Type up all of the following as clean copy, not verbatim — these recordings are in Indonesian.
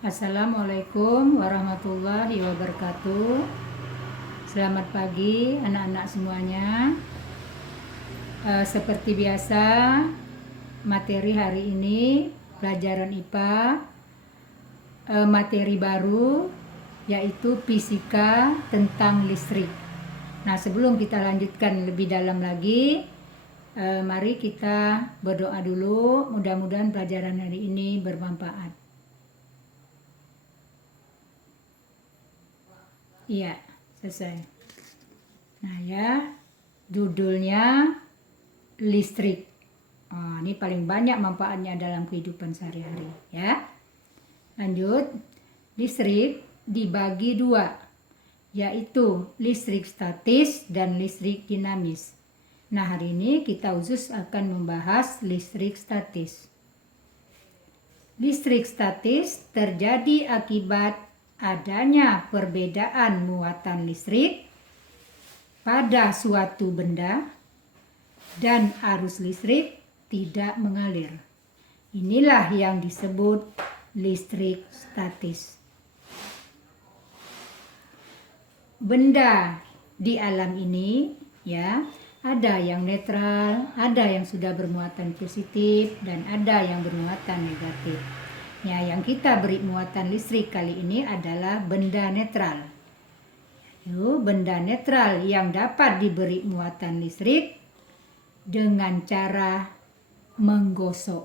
Assalamualaikum warahmatullahi wabarakatuh. Selamat pagi anak-anak semuanya. Seperti biasa, materi hari ini pelajaran IPA, materi baru yaitu fisika tentang listrik. Nah, sebelum kita lanjutkan lebih dalam lagi, mari kita berdoa dulu. Mudah-mudahan pelajaran hari ini bermanfaat. Iya, selesai. Nah ya, judulnya listrik. Ini paling banyak manfaatnya dalam kehidupan sehari-hari ya. Lanjut, listrik dibagi dua, yaitu listrik statis dan listrik dinamis. Nah, hari ini kita khusus akan membahas listrik statis. Listrik statis terjadi akibat adanya perbedaan muatan listrik pada suatu benda dan arus listrik tidak mengalir. Inilah yang disebut listrik statis. Benda di alam ini ya, ada yang netral, ada yang sudah bermuatan positif, dan ada yang bermuatan negatif. Ya, yang kita beri muatan listrik kali ini adalah benda netral. Benda netral yang dapat diberi muatan listrik dengan cara menggosok.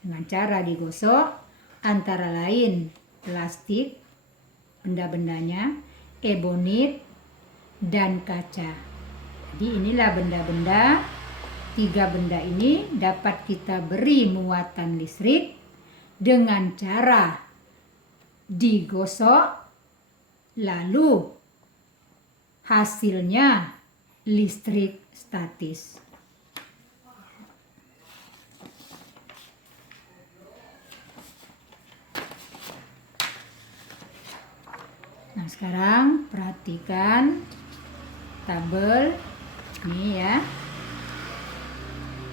Dengan cara digosok antara lain plastik, benda-bendanya, ebonit, dan kaca. Jadi inilah benda-benda, tiga benda ini dapat kita beri muatan listrik dengan cara digosok, lalu hasilnya listrik statis. Nah, sekarang perhatikan tabel ini ya.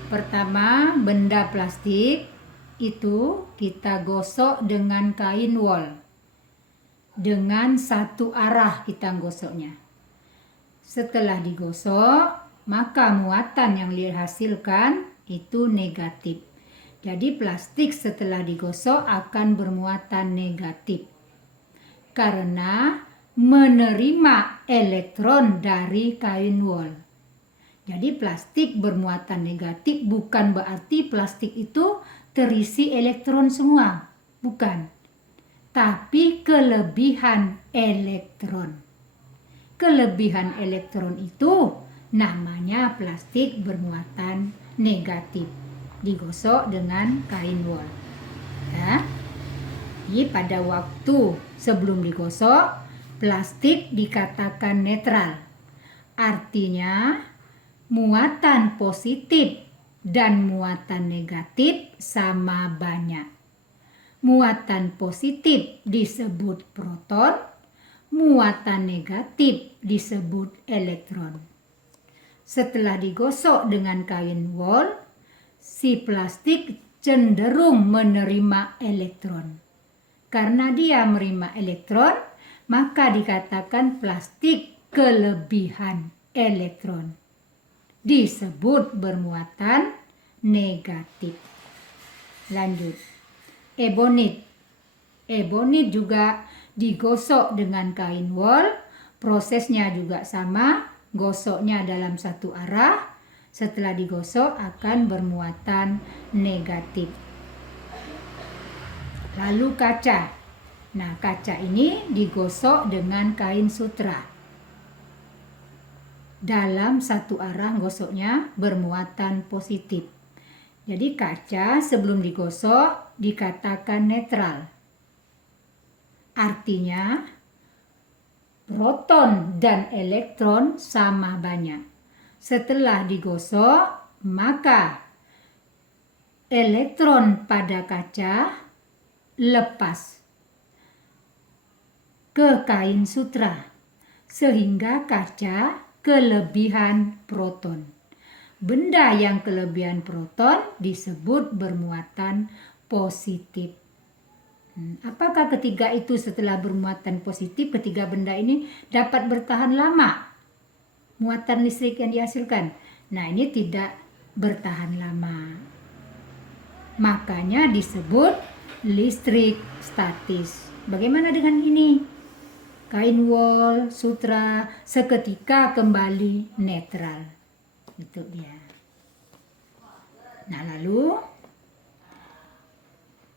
Pertama, benda plastik itu kita gosok dengan kain wol. Dengan satu arah kita gosoknya. Setelah digosok, maka muatan yang dihasilkan itu negatif. Jadi plastik setelah digosok akan bermuatan negatif. Karena menerima elektron dari kain wol. Jadi plastik bermuatan negatif bukan berarti plastik itu terisi elektron semua, bukan. Tapi kelebihan elektron. Kelebihan elektron itu namanya plastik bermuatan negatif. Digosok dengan kain wol. Ya. Jadi pada waktu sebelum digosok, plastik dikatakan netral. Artinya muatan positif dan muatan negatif sama banyak. Muatan positif disebut proton, muatan negatif disebut elektron. Setelah digosok dengan kain wol, si plastik cenderung menerima elektron. Karena dia menerima elektron, maka dikatakan plastik kelebihan elektron. Disebut bermuatan negatif. Lanjut. Ebonit. Ebonit juga digosok dengan kain wol. Prosesnya juga sama. Gosoknya dalam satu arah. Setelah digosok akan bermuatan negatif. Lalu kaca. Nah, kaca ini digosok dengan kain sutra. Dalam satu arah gosoknya bermuatan positif. Jadi kaca sebelum digosok dikatakan netral. Artinya proton dan elektron sama banyak. Setelah digosok, maka elektron pada kaca lepas ke kain sutra. Sehingga kaca kelebihan proton. Benda yang kelebihan proton disebut bermuatan positif. Apakah ketiga itu setelah bermuatan positif, ketiga benda ini dapat bertahan lama muatan listrik yang dihasilkan? Nah, ini tidak bertahan lama. Makanya disebut listrik statis. Bagaimana dengan ini? Kain wol, sutra seketika kembali netral. Itu dia. Nah, lalu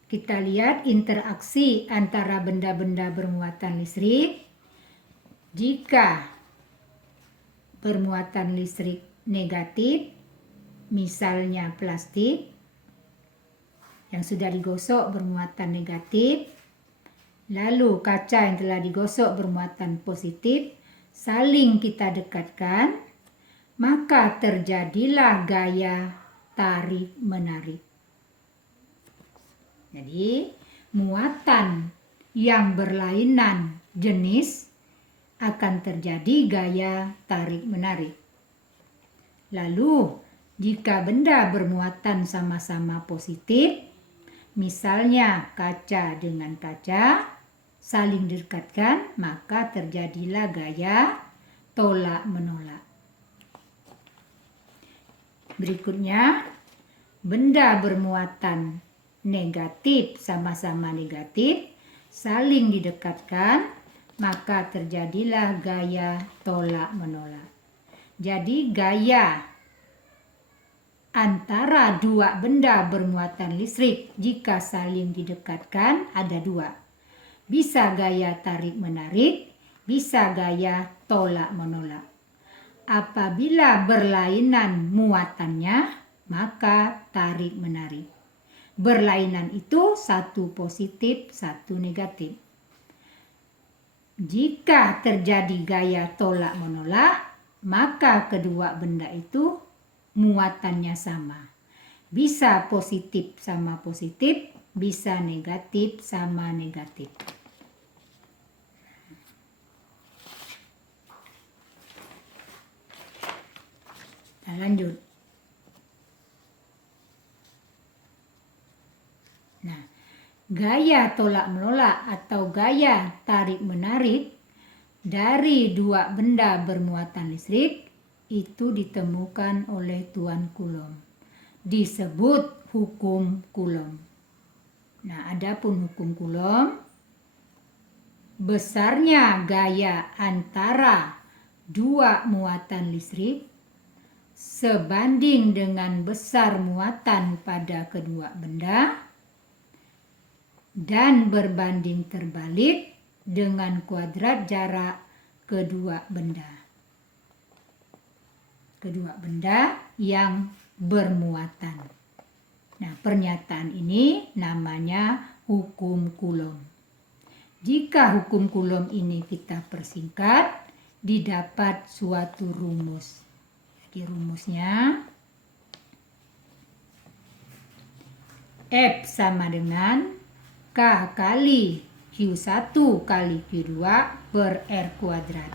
kita lihat interaksi antara benda-benda bermuatan listrik. Jika bermuatan listrik negatif, misalnya plastik yang sudah digosok bermuatan negatif, lalu kaca yang telah digosok bermuatan positif, saling kita dekatkan, maka terjadilah gaya tarik-menarik. Jadi, muatan yang berlainan jenis akan terjadi gaya tarik-menarik. Lalu, jika benda bermuatan sama-sama positif, misalnya kaca dengan kaca, saling dekatkan, maka terjadilah gaya tolak-menolak. Berikutnya, benda bermuatan negatif sama-sama negatif, saling didekatkan, maka terjadilah gaya tolak-menolak. Jadi gaya antara dua benda bermuatan listrik jika saling didekatkan ada dua. Bisa gaya tarik-menarik, bisa gaya tolak-menolak. Apabila berlainan muatannya, maka tarik-menarik. Berlainan itu satu positif, satu negatif. Jika terjadi gaya tolak-menolak, maka kedua benda itu muatannya sama. Bisa positif sama positif, bisa negatif sama negatif. Kita lanjut. Nah, gaya tolak-menolak atau gaya tarik-menarik dari dua benda bermuatan listrik itu ditemukan oleh Tuan Coulomb. Disebut hukum Coulomb. Nah, adapun hukum Coulomb, besarnya gaya antara dua muatan listrik sebanding dengan besar muatan pada kedua benda dan berbanding terbalik dengan kuadrat jarak kedua benda. Kedua benda yang bermuatan. Nah, pernyataan ini namanya hukum Coulomb. Jika hukum Coulomb ini kita persingkat, didapat suatu rumus. Jadi rumusnya F sama dengan K kali Q1 kali Q2 per R kuadrat.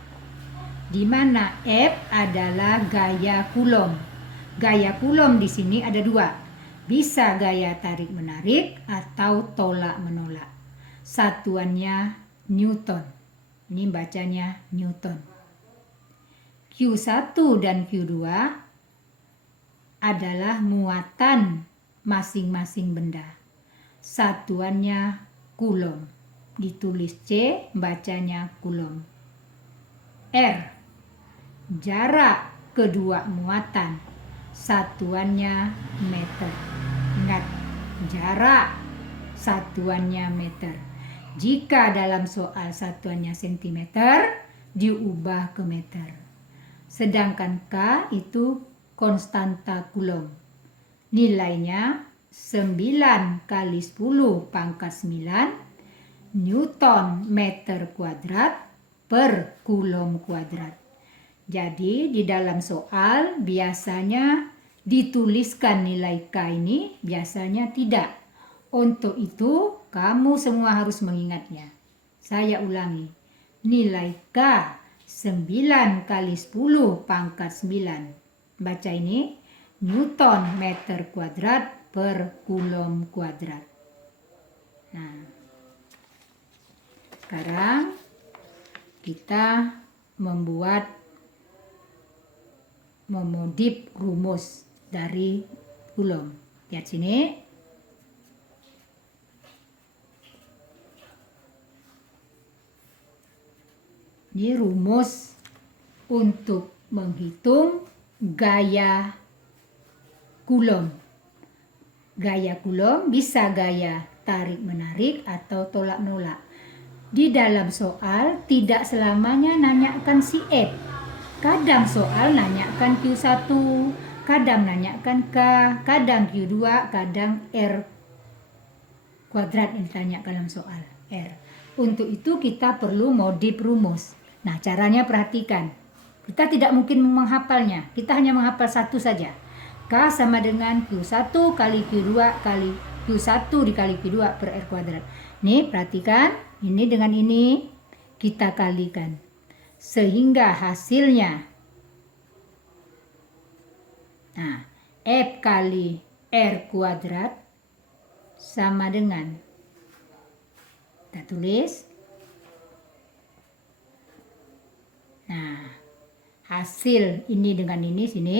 Di mana F adalah gaya Coulomb. Gaya Coulomb di sini ada dua. Bisa gaya tarik-menarik atau tolak-menolak. Satuannya Newton. Ini bacanya Newton. Q1 dan Q2 adalah muatan masing-masing benda. Satuannya Coulomb. Ditulis C, bacanya Coulomb. R, jarak kedua muatan. Satuannya meter. Ingat, jarak satuannya meter. Jika dalam soal satuannya sentimeter, diubah ke meter. Sedangkan K itu konstanta Coulomb. Nilainya 9 kali 10 pangkat 9 Newton meter kuadrat per Coulomb kuadrat. Jadi di dalam soal biasanya dituliskan nilai K ini, biasanya tidak. Untuk itu kamu semua harus mengingatnya. Saya ulangi, nilai K 9 kali 10 pangkat 9. Baca ini, Newton meter kuadrat per Coulomb kuadrat. Nah, sekarang kita memodif rumus dari Coulomb. Lihat sini. Ini rumus untuk menghitung gaya Coulomb. Gaya Coulomb bisa gaya tarik-menarik atau tolak-menolak. Di dalam soal tidak selamanya nanyakan si F. Kadang soal nanyakan Q1, kadang nanyakan K, kadang Q2, kadang R kuadrat yang ditanya dalam soal R. Untuk itu kita perlu modif rumus. Nah, caranya perhatikan. Kita tidak mungkin menghafalnya. Kita hanya menghafal satu saja. K sama dengan Q1 kali Q2 kali Q1 dikali Q2 per R kuadrat. Nih, perhatikan. Ini dengan ini kita kalikan. Sehingga hasilnya, nah, F kali R kuadrat sama dengan, kita tulis, nah, hasil ini dengan ini sini,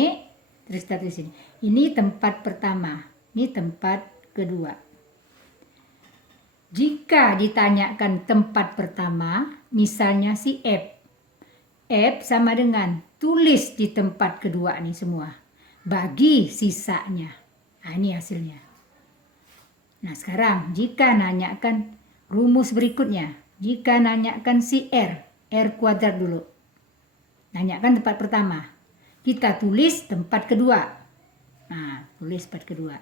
terus kita tulis sini. Ini tempat pertama, ini tempat kedua. Jika ditanyakan tempat pertama, misalnya si F. F sama dengan tulis di tempat kedua nih semua. Bagi sisanya. Nah, ini hasilnya. Nah, sekarang jika nanyakan rumus berikutnya. Jika nanyakan si R. R kuadrat dulu. Nanyakan tempat pertama. Kita tulis tempat kedua. Nah, tulis tempat kedua.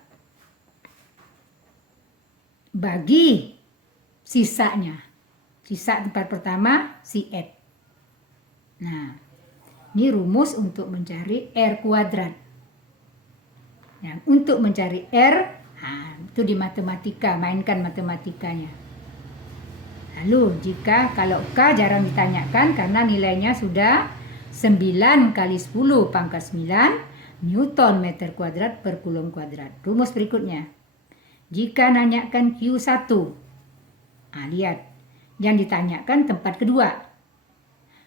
Bagi sisanya. Sisa tempat pertama si F. Nah, ini rumus untuk mencari R kuadrat. Nah, untuk mencari R, nah, itu di matematika, mainkan matematikanya. Lalu, kalau K jarang ditanyakan karena nilainya sudah 9 kali 10 pangkat 9 Newton meter kuadrat per Coulomb kuadrat. Rumus berikutnya. Jika nanyakan Q1, nah, lihat, yang ditanyakan tempat kedua.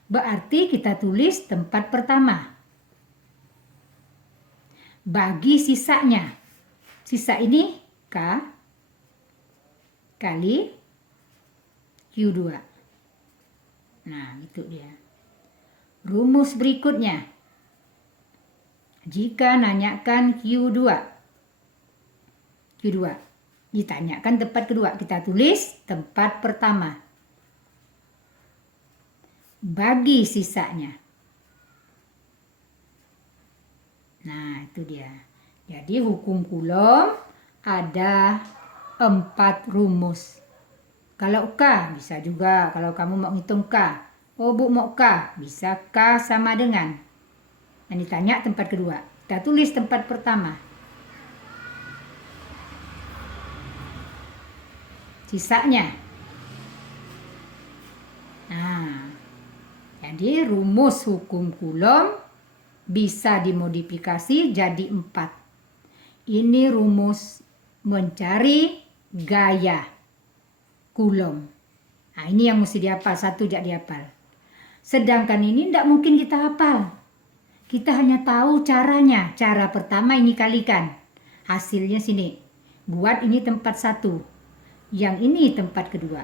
Berarti kita tulis tempat pertama. Bagi sisanya. Sisa ini K kali Q2. Nah, itu dia. Rumus berikutnya. Jika nanyakan Q2. Ditanyakan tempat kedua. Kita tulis tempat pertama. Bagi sisanya. Nah, itu dia. Jadi hukum Coulomb ada 4 rumus. Kalau K bisa juga, kalau kamu mau hitung K. Oh, Bu mau K, bisa K sama dengan. Yang ditanya tempat kedua. Kita tulis tempat pertama. Sisanya. Nah, jadi rumus hukum Coulomb bisa dimodifikasi jadi 4. Ini rumus mencari gaya Coulomb. Nah, ini yang mesti dihafal, satu tidak dihafal. Sedangkan ini tidak mungkin kita hafal. Kita hanya tahu caranya. Cara pertama ini kalikan. Hasilnya sini. Buat ini tempat 1. Yang ini tempat kedua.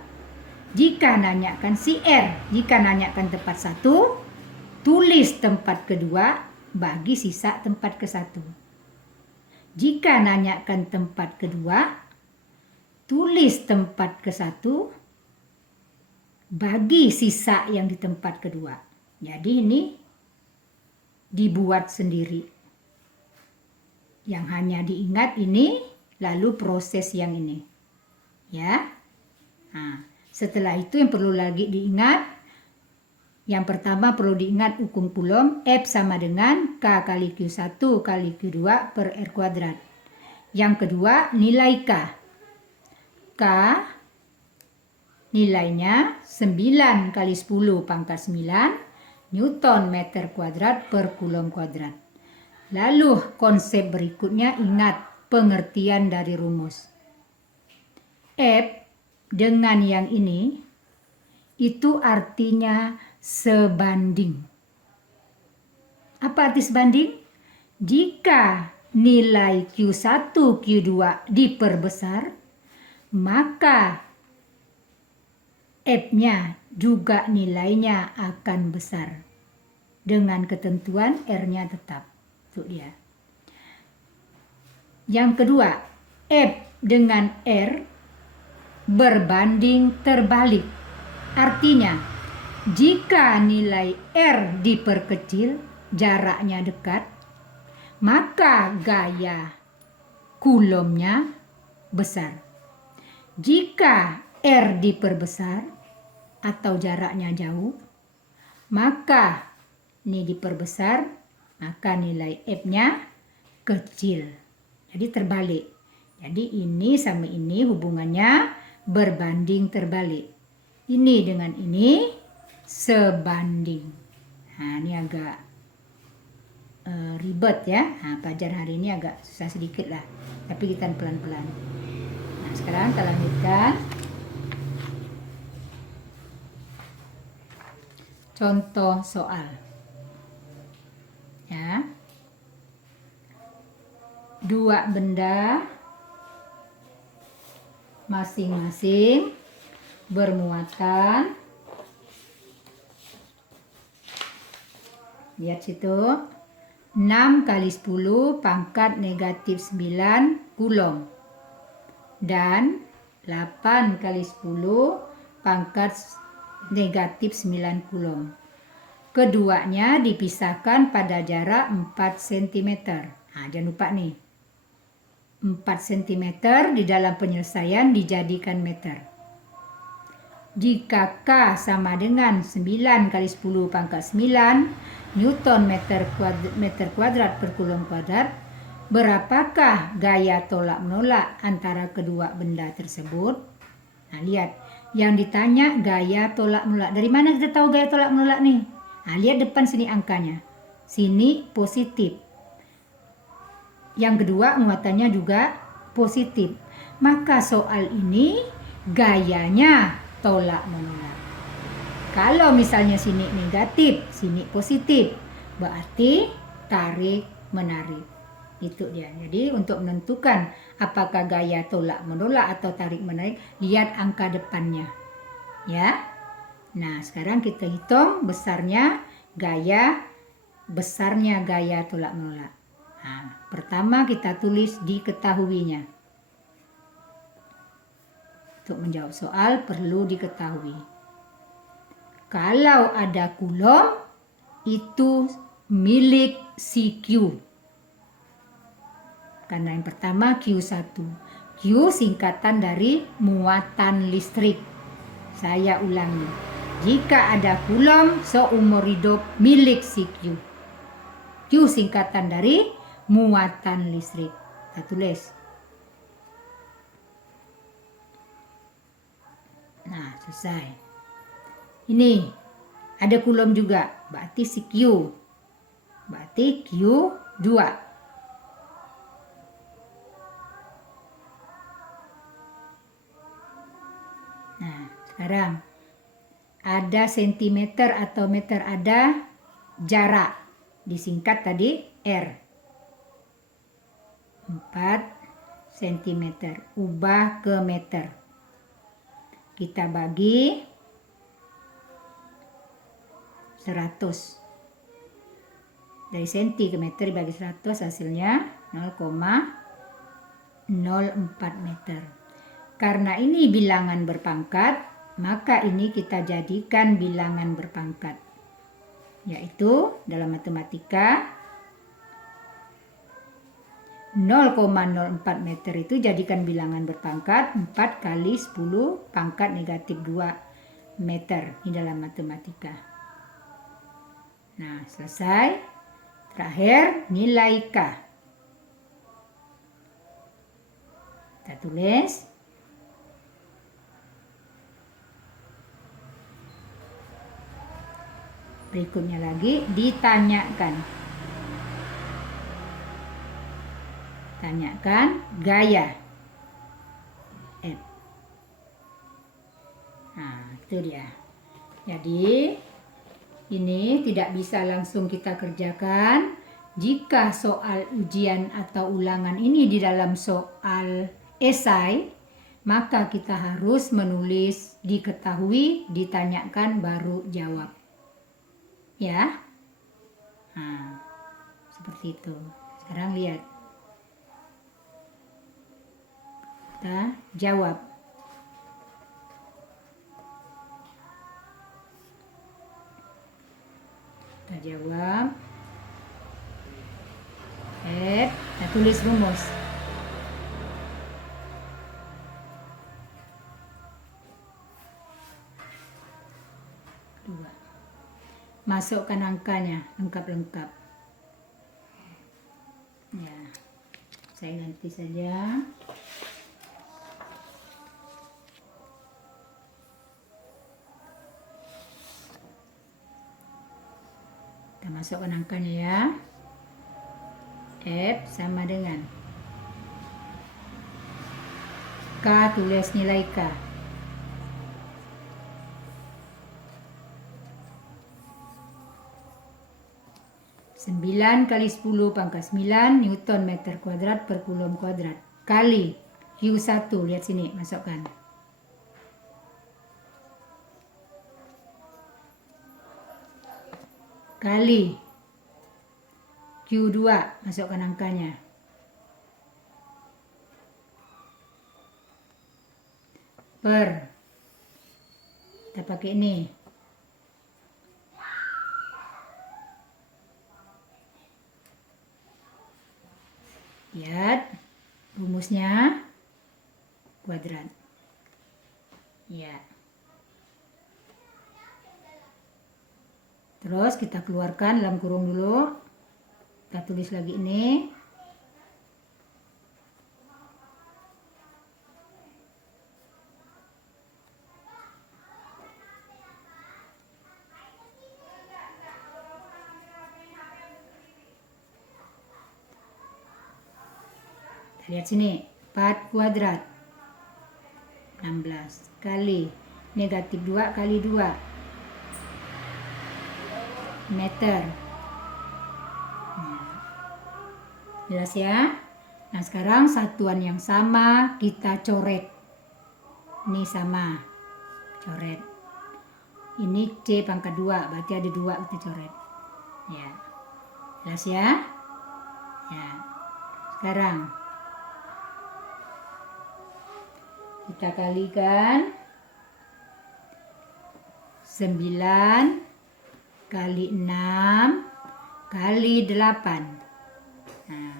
Jika nanyakan si R, jika nanyakan tempat 1, tulis tempat kedua bagi sisa tempat ke-1. Jika nanyakan tempat kedua, tulis tempat ke-1 bagi sisa yang di tempat kedua. Jadi ini dibuat sendiri. Yang hanya diingat ini, lalu proses yang ini. Ya. Nah, setelah itu yang perlu lagi diingat, yang pertama perlu diingat hukum Coulomb, F sama dengan K kali Q1 kali Q2 per R kuadrat. Yang kedua, nilai K. K nilainya 9 kali 10 pangkat 9 Newton meter kuadrat per Coulomb kuadrat. Lalu konsep berikutnya, ingat pengertian dari rumus. F dengan yang itu artinya sebanding. Apa arti sebanding? Jika nilai Q1, Q2 diperbesar, maka F-nya juga nilainya akan besar. Dengan ketentuan R-nya tetap. Itu dia. Yang kedua, F dengan R berbanding terbalik. Artinya, jika nilai R diperkecil, jaraknya dekat, maka gaya Coulombnya besar. Jika R diperbesar atau jaraknya jauh, maka ini diperbesar, maka nilai F-nya kecil. Jadi terbalik. Jadi ini sama ini hubungannya berbanding terbalik. Ini dengan ini sebanding. Nah, ini agak ribet ya. Nah, pelajaran hari ini agak susah sedikit lah. Tapi kita pelan-pelan. Nah, sekarang kita lanjutkan. Contoh soal. Ya. Dua benda masing-masing bermuatan, lihat situ, 6 kali 10 pangkat negatif 9 Coulomb dan 8 kali 10 pangkat negatif 9 Coulomb. Keduanya dipisahkan pada jarak 4 cm. Nah, jangan lupa nih, 4 cm di dalam penyelesaian dijadikan meter. Jika K sama dengan 9 kali 10 pangkat 9 Newton meter kuadrat per Coulomb kuadrat, berapakah gaya tolak menolak antara kedua benda tersebut? Nah, lihat, yang ditanya gaya tolak menolak. Dari mana kita tahu gaya tolak menolak nih? Nah, lihat depan sini angkanya. Sini positif. Yang kedua muatannya juga positif. Maka soal ini gayanya tolak menolak. Kalau misalnya sini negatif, sini positif, berarti tarik menarik. Itu dia. Jadi untuk menentukan apakah gaya tolak menolak atau tarik menarik, lihat angka depannya. Ya. Nah, sekarang kita hitung besarnya gaya tolak menolak. Nah, pertama kita tulis diketahuinya. Untuk menjawab soal perlu diketahui. Kalau ada Coulomb, itu milik si Q. Karena yang pertama Q1. Q singkatan dari muatan listrik. Saya ulangi. Jika ada Coulomb, seumur hidup milik si Q. Q singkatan dari muatan listrik. Kita tulis. Nah, selesai. Ini ada Coulomb juga, berarti si Q. Berarti Q2. Nah, sekarang ada sentimeter atau meter, ada jarak. Disingkat tadi R. 4 cm. Ubah ke meter. Kita bagi 100. Dari senti ke meter dibagi 100 hasilnya 0,04 meter. Karena ini bilangan berpangkat, maka ini kita jadikan bilangan berpangkat. Yaitu dalam matematika 0,04 meter itu jadikan bilangan berpangkat 4 kali 10 pangkat negatif 2 meter. Ini dalam matematika. Nah, selesai. Terakhir, nilai K. Kita tulis. Berikutnya lagi, ditanyakan. Tanyakan gaya F. Nah, itu dia. Jadi ini tidak bisa langsung kita kerjakan. Jika soal ujian atau ulangan ini di dalam soal esai, maka kita harus menulis diketahui, ditanyakan, baru jawab. Ya, nah, seperti itu. Sekarang lihat, kita jawab. Kita jawab. Kita tulis rumus. Dua. Masukkan angkanya lengkap-lengkap. Ya, saya ganti saja. Kita masukkan angkanya ya. F sama dengan K, tulis nilai K. Sembilan kali 10 pangkat 9 Newton meter kuadrat per kulom kuadrat kali Q1. Lihat sini, masukkan. Kali Q2, masukkan angkanya. Per, kita pakai ini. Lihat, rumusnya kuadrat. Ya. Terus kita keluarkan dalam kurung dulu. Kita tulis lagi ini. Lihat sini, 4 kuadrat 16 kali negatif 2 kali 2 meter. Jelas ya? Nah, sekarang satuan yang sama kita coret. Ini sama, coret. Ini C pangkat 2, berarti ada 2 kita coret. Ya, jelas ya? Ya, sekarang kita kalikan 9 kali 6 kali 8. Nah,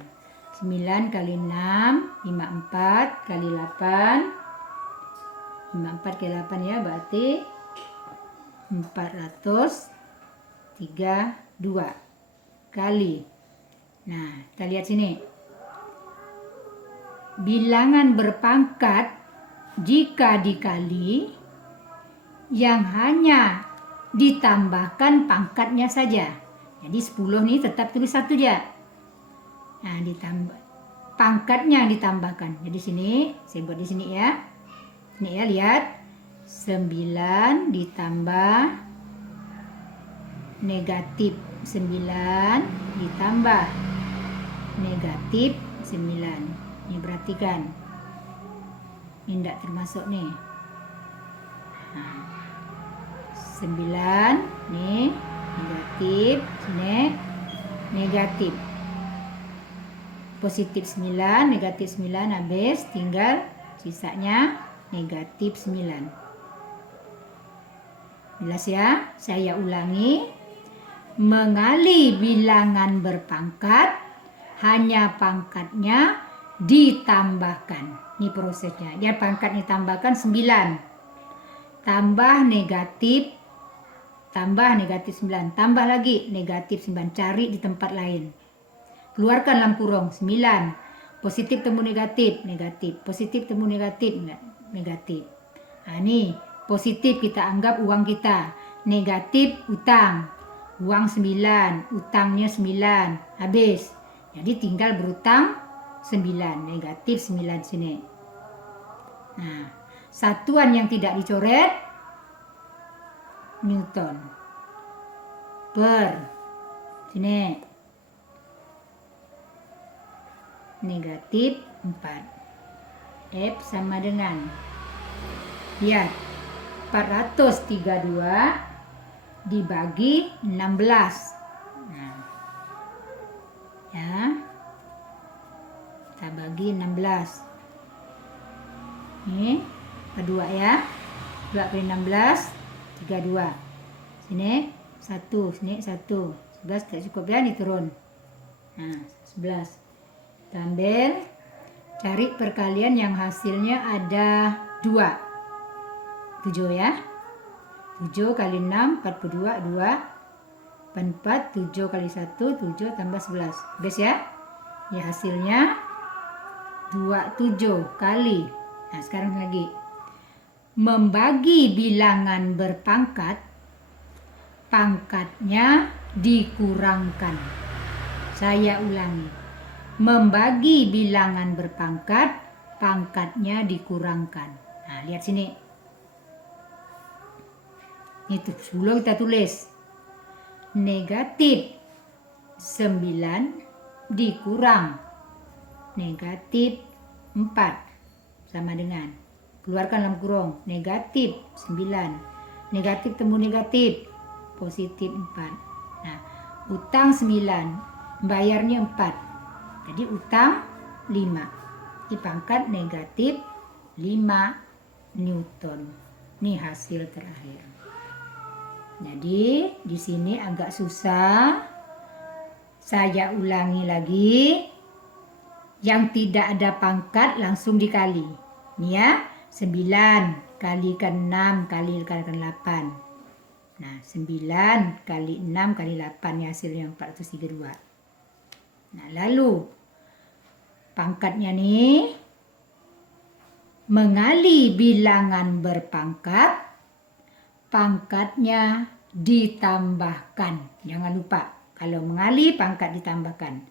9 kali 6, 54 kali 8. 54 kali 8 ya, berarti 432 kali. Nah, kita lihat sini. Bilangan berpangkat jika dikali yang hanya ditambahkan pangkatnya saja. Jadi 10 nih tetap tulis 1 aja. Nah, ditambah pangkatnya yang ditambahkan. Jadi sini saya buat di sini ya. Ini ya, lihat. 9 ditambah negatif 9 ditambah negatif 9. Ini perhatikan. Ini tidak termasuk nih. Nah, 9 nih negatif, sini negatif. Positif 9, negatif 9 habis, tinggal sisanya negatif 9. Jelas ya? Saya ulangi. Mengali bilangan berpangkat, hanya pangkatnya ditambahkan. Ini prosesnya. Dia pangkat ditambahkan 9. Tambah negatif 9. Tambah lagi negatif 9. Cari di tempat lain. Keluarkan dalam kurung 9. Positif temu negatif, negatif. Positif temu negatif, negatif. Nah, ini positif kita anggap uang kita. Negatif utang. Uang 9, utangnya 9. Habis. Jadi tinggal berutang 9. Negatif 9 sini. Nah, satuan yang tidak dicoret Newton per sini negatif 4. F sama dengan, lihat, 432 dibagi 16. Nah, ya, kita bagi 16. Ini kedua ya, 2 kali 16 32. Sini 1, sini 1, 11 tidak cukup ya, ini turun. Nah, 11. Kita ambil, cari perkalian yang hasilnya ada 2. 7 ya. 7 kali 6 42, 2 4, 7 kali 1 7 tambah 11. Guys ya. Ya hasilnya 27 kali. Nah, sekarang lagi. Membagi bilangan berpangkat, pangkatnya dikurangkan. Saya ulangi. Membagi bilangan berpangkat, pangkatnya dikurangkan. Nah, lihat sini. Itu sebelum kita tulis. Negatif 9 dikurang negatif 4 sama dengan, keluarkan dalam kurung, negatif 9. Negatif temu negatif, positif 4. Nah, utang 9, bayarnya 4. Jadi utang 5. Dipangkat negatif 5 Newton. Ini hasil terakhir. Jadi di sini agak susah. Saya ulangi lagi. Yang tidak ada pangkat langsung dikali. Ini ya, 9 kalikan 6 kalikan 8. Nah, 9 kali 6 kali 8 ya, hasilnya 432. Nah, lalu pangkatnya nih, mengali bilangan berpangkat, pangkatnya ditambahkan. Jangan lupa, kalau mengali pangkat ditambahkan.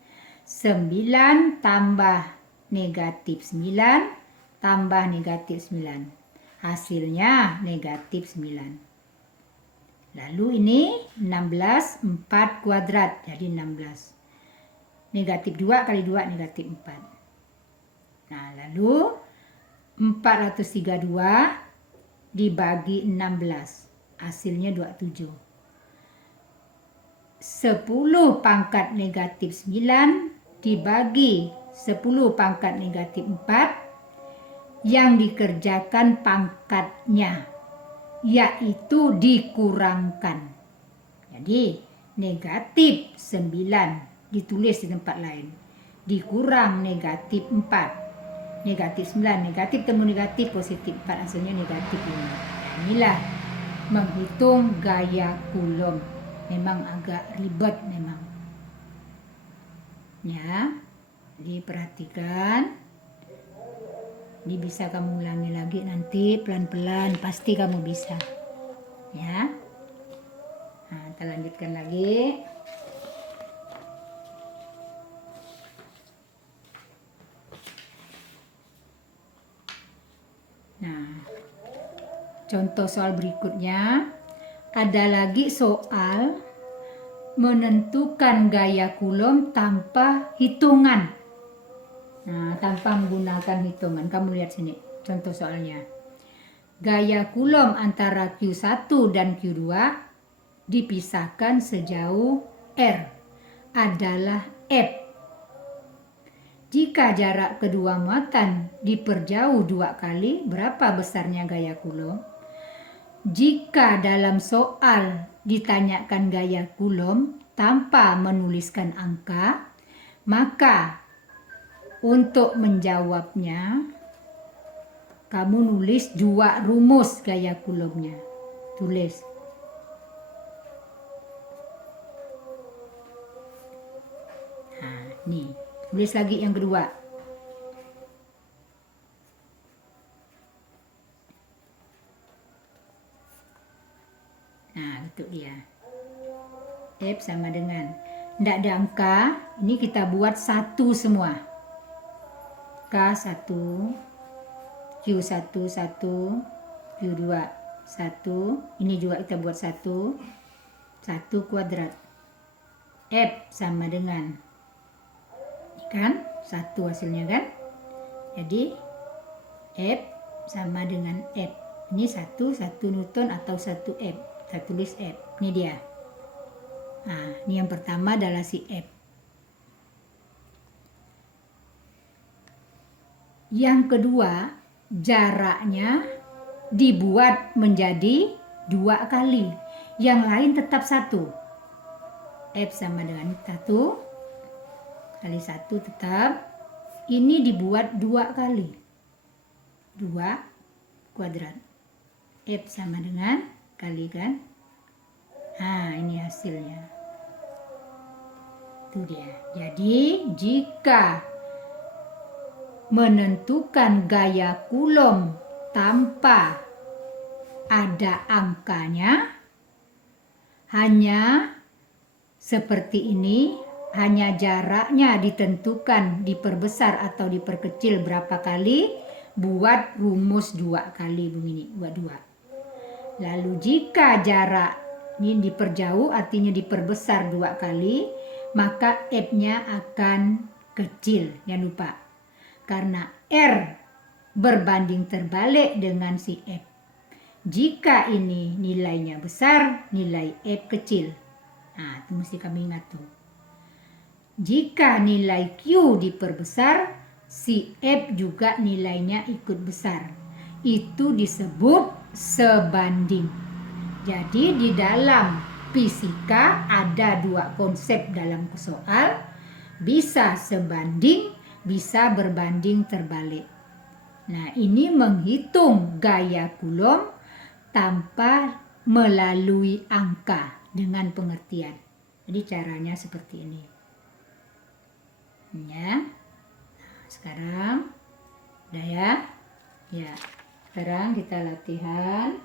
9 tambah negatif 9 tambah negatif 9. Hasilnya negatif 9. Lalu ini 16 4 kuadrat jadi 16. Negatif 2 kali 2 negatif 4. Nah, lalu 432 dibagi 16. Hasilnya 27. 10 pangkat negatif 9 dibagi 10 pangkat negatif 4 yang dikerjakan pangkatnya, yaitu dikurangkan. Jadi negatif 9 ditulis di tempat lain, dikurang negatif 4. Negatif 9, negatif temu negatif, positif 4, hasilnya negatif 5. Nah, inilah menghitung gaya Coulomb. Memang agak ribet memang. Ya, diperhatikan. Ini bisa kamu ulangi lagi nanti pelan-pelan, pasti kamu bisa. Ya. Nah, kita lanjutkan lagi. Nah, contoh soal berikutnya. Ada lagi soal menentukan gaya Coulomb tanpa hitungan. Nah, tanpa menggunakan hitungan. Kamu lihat sini contoh soalnya. Gaya Coulomb antara Q1 dan Q2 dipisahkan sejauh R adalah F. Jika jarak kedua muatan diperjauh 2 kali, berapa besarnya gaya Coulomb? Jika dalam soal ditanyakan gaya Coulomb tanpa menuliskan angka, maka untuk menjawabnya kamu nulis 2 rumus gaya Coulomb-nya. Tulis. Nah, nih, tulis lagi yang kedua. Nah, itu dia. F sama dengan, tidak ada angka, ini kita buat satu semua. K1, Q1 1, Q2 1, ini juga kita buat 1 kuadrat. F sama dengan, ini kan 1 hasilnya kan. Jadi F sama dengan F. Ini 1 Newton atau 1 F. Kita tulis F. Ini dia. Nah, ini yang pertama adalah si F. Yang kedua, jaraknya dibuat menjadi 2 kali. Yang lain tetap 1. F sama dengan 1 kali 1 tetap. Ini dibuat 2 kali. 2 kuadrat. F sama dengan kali kan. Nah, ini hasilnya. Itu dia. Jadi, jika menentukan gaya Coulomb tanpa ada angkanya, hanya seperti ini, hanya jaraknya ditentukan, diperbesar atau diperkecil berapa kali, buat rumus 2 kali begini, buat 2. Lalu jika jarak ini diperjauh, artinya diperbesar 2 kali, maka F-nya akan kecil, jangan lupa. Karena R berbanding terbalik dengan si F. Jika ini nilainya besar, nilai F kecil. Nah, itu mesti kami ingat tuh. Jika nilai Q diperbesar, si F juga nilainya ikut besar. Itu disebut sebanding. Jadi di dalam fisika ada 2 konsep dalam soal, bisa sebanding, bisa berbanding terbalik. Nah, ini menghitung gaya Coulomb tanpa melalui angka dengan pengertian. Jadi caranya seperti ini. Ya. Nah, sekarang udah ya. Ya. Sekarang kita latihan.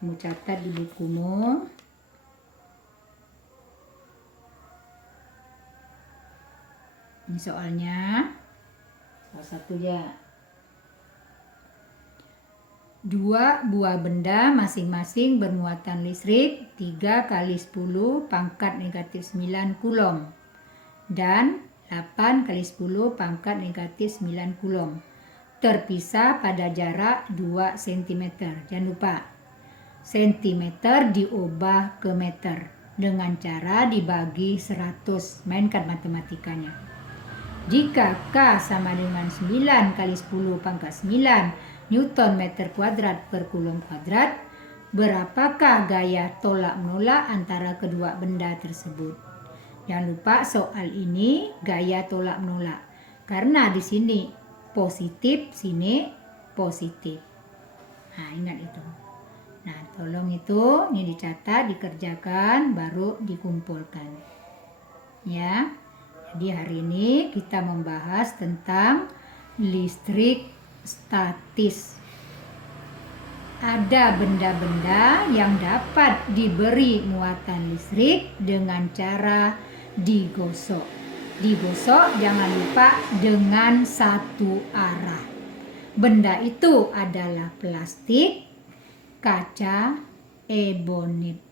Kamu catat di bukumu. Ini soalnya. Salah satu ya. 2 buah benda masing-masing bermuatan listrik 3 kali 10 pangkat negatif 9 Coulomb dan 8 kali 10 pangkat negatif 9 Coulomb terpisah pada jarak 2 cm. Jangan lupa, cm diubah ke meter dengan cara dibagi 100. Mainkan matematikanya. Jika K sama dengan 9 kali 10 pangkat 9 Newton meter kuadrat per Coulomb kuadrat, berapakah gaya tolak menolak antara kedua benda tersebut? Jangan lupa soal ini gaya tolak menolak. Karena di sini positif, sini positif. Nah, ingat itu. Nah, tolong itu, ini dicatat, dikerjakan, baru dikumpulkan. Ya. Jadi hari ini kita membahas tentang listrik statis. Ada benda-benda yang dapat diberi muatan listrik dengan cara digosok. Digosok jangan lupa dengan satu arah. Benda itu adalah plastik, kaca, ebonit.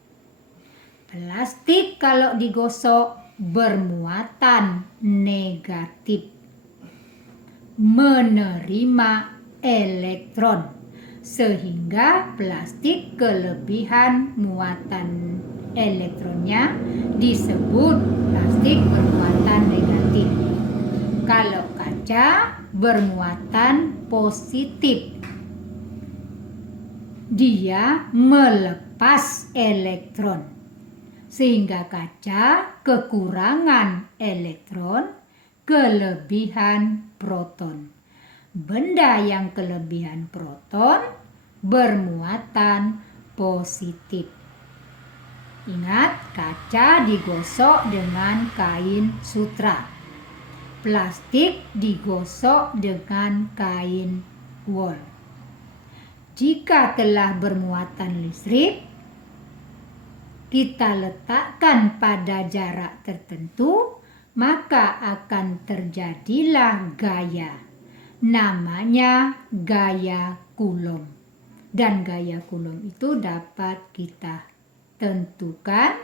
Plastik kalau digosok bermuatan negatif, menerima elektron, sehingga plastik kelebihan muatan elektronnya disebut plastik bermuatan negatif. Kalau kaca bermuatan positif, dia melepas elektron, sehingga kaca kekurangan elektron, kelebihan proton. Benda yang kelebihan proton bermuatan positif. Ingat, kaca digosok dengan kain sutra. Plastik digosok dengan kain wol. Jika telah bermuatan listrik, kita letakkan pada jarak tertentu, maka akan terjadilah gaya. Namanya gaya Coulomb. Dan gaya Coulomb itu dapat kita tentukan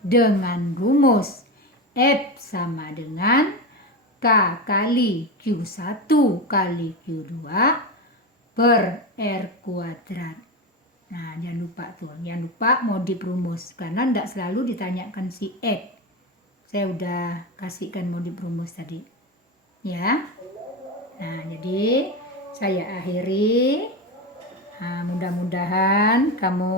dengan rumus F sama dengan K kali Q1 kali Q2 per R kuadrat. Nah, jangan lupa tuh, jangan lupa modif rumus karena tidak selalu ditanyakan si X. Saya udah kasihkan modif rumus tadi. Ya. Nah, jadi saya akhiri. Nah, mudah-mudahan kamu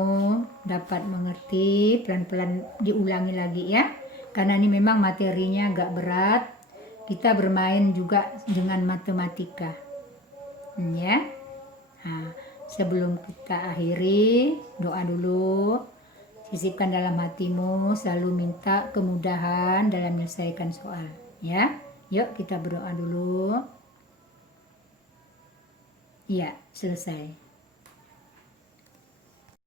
dapat mengerti, pelan-pelan diulangi lagi ya. Karena ini memang materinya agak berat. Kita bermain juga dengan matematika. Ya. Nah, sebelum kita akhiri, doa dulu. Sisipkan dalam hatimu, selalu minta kemudahan dalam menyelesaikan soal. Ya, yuk kita berdoa dulu. Ya, selesai.